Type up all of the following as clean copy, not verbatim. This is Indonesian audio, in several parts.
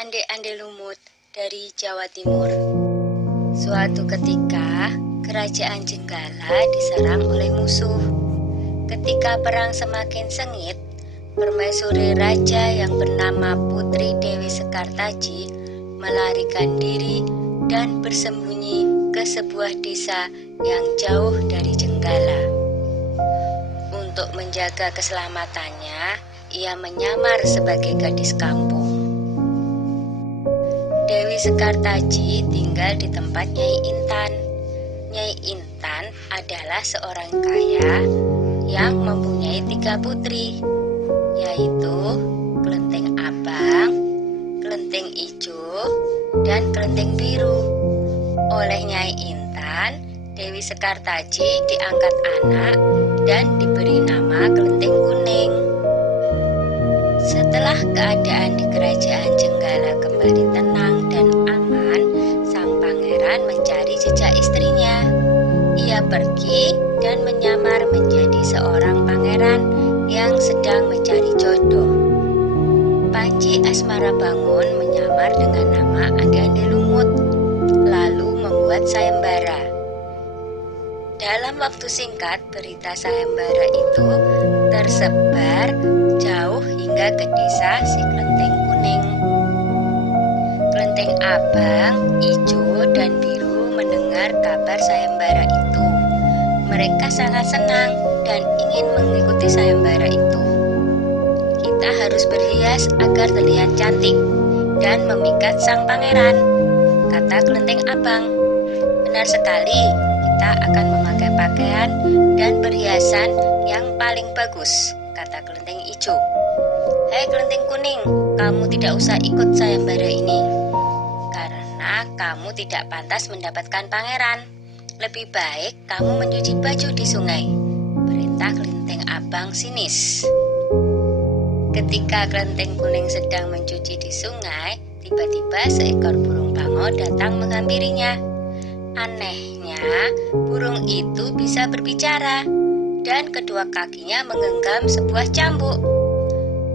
ande-ande lumut dari Jawa Timur. Suatu ketika, kerajaan Jenggala diserang oleh musuh. Ketika perang semakin sengit, permaisuri raja yang bernama Putri Dewi Sekartaji melarikan diri dan bersembunyi ke sebuah desa yang jauh dari Jenggala. Untuk menjaga keselamatannya, ia menyamar sebagai gadis kampung. Dewi Sekartaji tinggal di tempat Nyai Intan. Nyai Intan adalah seorang kaya yang mempunyai 3 putri, yaitu Kelenteng Abang, Kelenteng Ijo, dan Kelenteng Biru. Oleh Nyai Intan, Dewi Sekartaji diangkat anak dan diberi nama Kelenteng Kuning. Setelah keadaan di kerajaan Jenggala kembali tenang dan aman, sang pangeran mencari jejak istrinya. Ia pergi dan menyamar menjadi seorang pangeran yang sedang mencari jodoh. Panji Asmarabangun menyamar dengan nama Ande-ande Lumut, lalu membuat sayembara. Dalam waktu singkat, berita sayembara itu tersebar jauh hingga ke desa si Kelenteng Kuning. Kelenteng Abang, Ijo, dan Biru mendengar kabar sayembara itu. Mereka sangat senang dan ingin mengikuti sayembara itu. Kita harus berhias agar terlihat cantik dan memikat sang pangeran, kata Kelenteng Abang. Benar sekali, kita akan memakai pakaian dan perhiasan yang paling bagus, kata Kelenteng Ijo. Hai Kelenteng Kuning, kamu tidak usah ikut sayembara ini, karena kamu tidak pantas mendapatkan pangeran. Lebih baik kamu mencuci baju di sungai, perintah Kelenteng Abang sinis. Ketika Kelenteng Kuning sedang mencuci di sungai, tiba-tiba seekor burung bangau datang menghampirinya. Anehnya, burung itu bisa berbicara dan kedua kakinya menggenggam sebuah cambuk.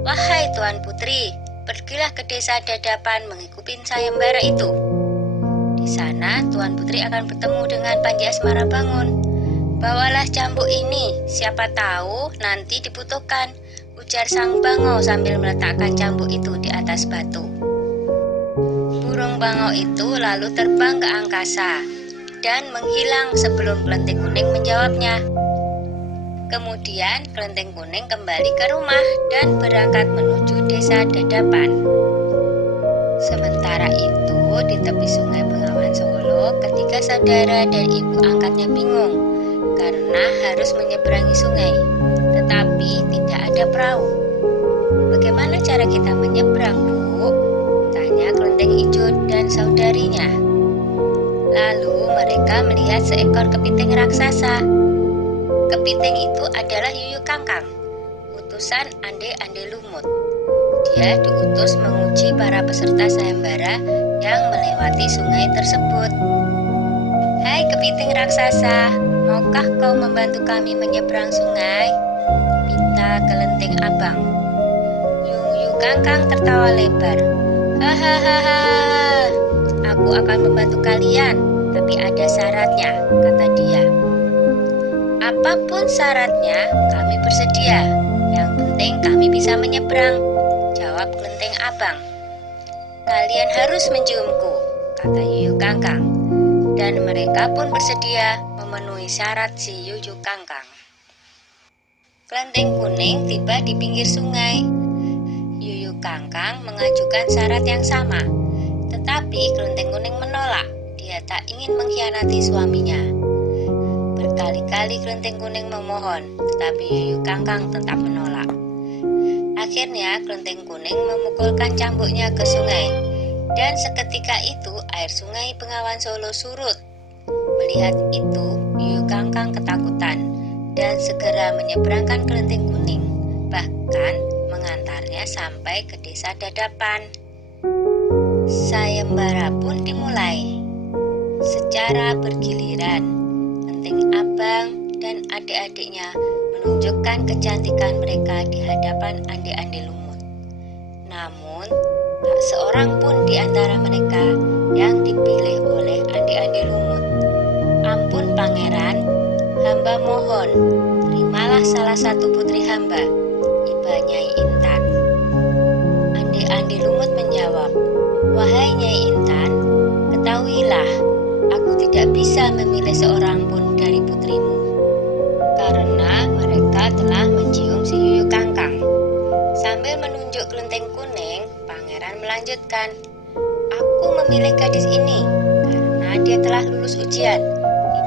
Wahai Tuan Putri, pergilah ke desa Dadapan mengikuti sayembara itu. Di sana Tuan Putri akan bertemu dengan Panji Asmarabangun. Bawalah cambuk ini, siapa tahu nanti dibutuhkan, ujar sang bangau sambil meletakkan cambuk itu di atas batu. Burung bangau itu lalu terbang ke angkasa dan menghilang sebelum Kelenteng Kuning menjawabnya. Kemudian Kelenteng Kuning kembali ke rumah dan berangkat menuju desa Dadapan. Sementara itu, di tepi sungai Bengawan Solo, ketiga saudara dan ibu angkatnya bingung karena harus menyeberangi sungai, tetapi tidak ada perahu. Bagaimana cara kita menyeberang, Bu? Tanya Kelenteng Ijo dan saudarinya. Lalu mereka melihat seekor kepiting raksasa. Kepiting itu adalah Yuyu Kangkang, utusan ande-ande Lumut. Dia diutus menguji para peserta sayembara yang melewati sungai tersebut. Hai kepiting raksasa, maukah kau membantu kami menyeberang sungai? Minta Kelenteng Abang. Yuyu Kangkang tertawa lebar. Hahaha, aku akan membantu kalian, tapi ada syaratnya, kata dia. Apapun syaratnya, kami bersedia. Yang penting kami bisa menyeberang, jawab Kelenteng Abang. Kalian harus menciumku, kata Yuyu Kangkang. Dan mereka pun bersedia memenuhi syarat si Yuyu Kangkang. Kelenteng Kuning tiba di pinggir sungai. Yuyu Kangkang mengajukan syarat yang sama, tetapi Kelenteng Kuning menolak. Dia tak ingin mengkhianati suaminya. Berkali-kali Kelenteng Kuning memohon, tetapi Yuyu Kangkang tetap menolak. Akhirnya Kelenteng Kuning memukulkan cambuknya ke sungai, dan seketika itu air sungai Bengawan Solo surut. Melihat itu, Yuyu Kangkang ketakutan dan segera menyeberangkan Kelenteng Kuning, bahkan mengantarnya sampai ke desa Dadapan. Sayembara pun dimulai. Secara bergiliran, Kelenteng Abang dan adik-adiknya menunjukkan kecantikan mereka di hadapan ande-ande Lumut. Namun, tak seorang pun di antara mereka yang dipilih oleh Andi-Andi Lumut. Ampun pangeran, hamba mohon, terimalah salah satu putri hamba, Iba Nyai Intan. Andi-Andi Lumut menjawab, wahai Nyai Intan, ketahuilah, aku tidak bisa memilih seorang pun dari putrimu, karena mereka telah mencium si Yuyu Kangkang. Sambil menunjuk kelenteng kuning, pangeran melanjutkan, aku memilih gadis ini karena dia telah lulus ujian,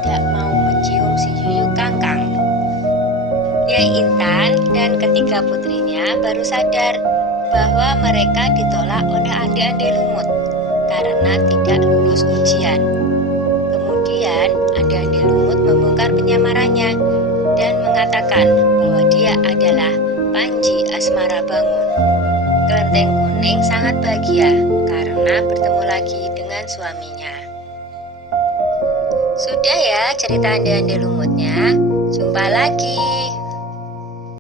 tidak mau mencium si Yuyu Kangkang. Nyai Intan dan ketiga putrinya baru sadar bahwa mereka ditolak oleh Andi-Andi Lumut karena tidak lulus ujian. Kemudian Andi-Andi Lumut membongkar penyamarannya dan mengatakan bahwa dia adalah Panji Asmara Bangun. Kelenteng kuning sangat bahagia karena bertemu lagi dengan suaminya. Sudah ya cerita Andi-Andi Lumutnya, jumpa lagi.